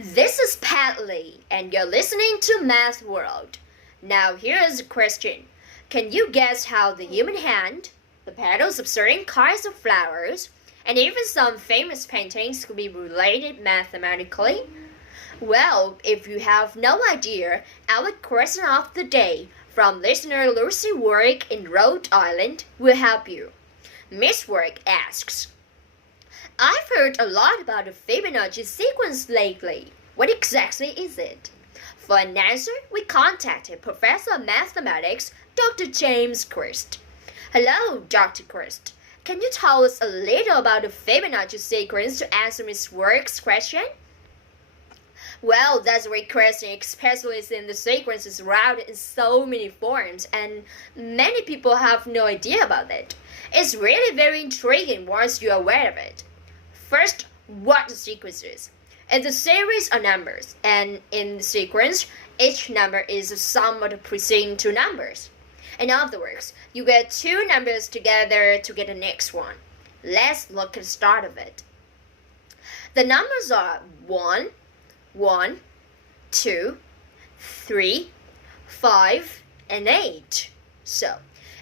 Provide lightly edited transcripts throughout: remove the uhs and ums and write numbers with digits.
This is Pat Lee, and you're listening to Math World. Now here is a question. Can you guess how the human hand, the petals of certain kinds of flowers, and even some famous paintings could be related mathematically? Well, if you have no idea, our question of the day from listener Lucy Warwick in Rhode Island will help you. Miss Warwick asks, I've heard a lot about the Fibonacci sequence lately. What exactly is it? For an answer, we contacted Professor of Mathematics, Dr. James Christ. Hello, Dr. Christ. Can you tell us a little about the Fibonacci sequence to answer Miss Warwick's question? Well, that's a great question, especially since the sequence is routed in so many forms and many people have no idea about it. It's really very intriguing once you're aware of it. First, what the sequence is. It's a series of numbers, and in the sequence, each number is the sum of the preceding two numbers. In other words, you get two numbers together to get the next one. Let's look at the start of it. The numbers are 1, 1, 2, 3, 5, and 8. So,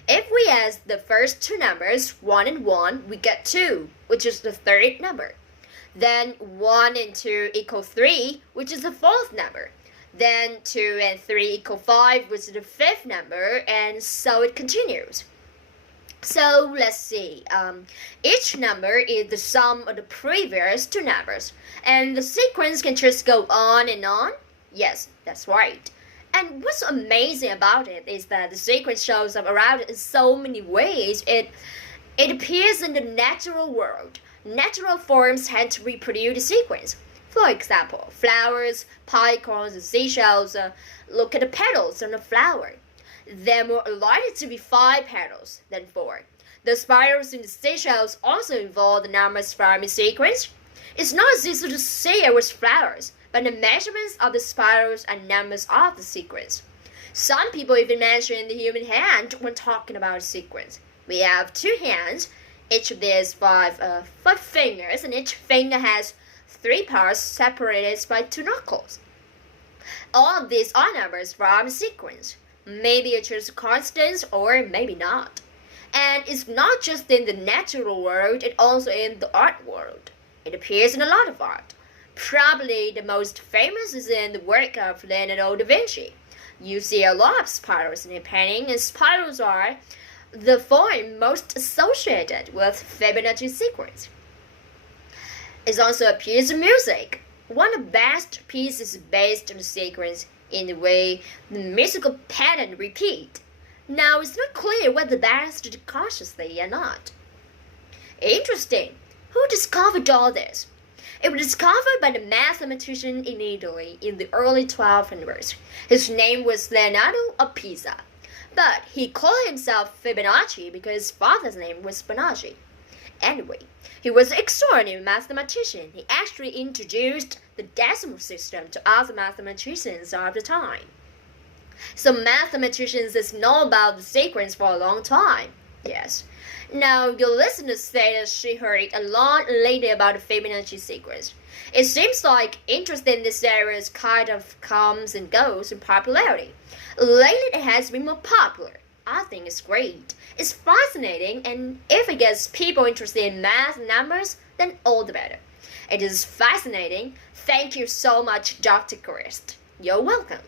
if we add the first two numbers, 1 and 1, we get 2, which is the third number. Then 1 and 2 equal 3, which is the fourth number. Then 2 and 3 equal 5, which is the fifth number, and so it continues. So let's see. Each number is the sum of the previous two numbers, and the sequence can just go on and on. Yes, that's right. And what's amazing about it is that the sequence shows up around in so many ways. It appears in the natural world. Natural forms tend to reproduce the sequence. For example, flowers, pine cones, and seashells. Look at the petals on a flower. They're more likely to be 5 petals than 4. The spirals in the seashells also involve the numbers from the sequence. It's not as easy to say it with flowers, but the measurements of the spirals and numbers of the sequence. Some people even mention the human hand when talking about a sequence. We have 2 hands. Each of these 5 fingers, and each finger has 3 parts separated by 2 knuckles. All of these are numbers from the sequence. Maybe it's just a coincidence or maybe not. And it's not just in the natural world, it's also in the art world. It appears in a lot of art. Probably the most famous is in the work of Leonardo da Vinci. You see a lot of spirals in a painting, and spirals are the form most associated with Fibonacci sequence. It also appears in music. One of the best pieces is based on the sequence in the way the musical pattern repeat. Now, it's not clear whether that's did consciously or not. Interesting. Who discovered all this? It was discovered by the mathematician in Italy in the early 1200s. His name was Leonardo of Pisa, but he called himself Fibonacci because his father's name was Fibonacci. Anyway, he was an extraordinary mathematician. He actually introduced the decimal system to other mathematicians of the time. So mathematicians know about the sequence for a long time. Yes. Now, your listener said that she heard a lot lately about the Fibonacci sequence. It seems like interest in this area kind of comes and goes in popularity. Lately, it has been more popular. I think it's great. It's fascinating, and if it gets people interested in math and numbers, then all the better. It is fascinating. Thank you so much, Dr. Christ. You're welcome.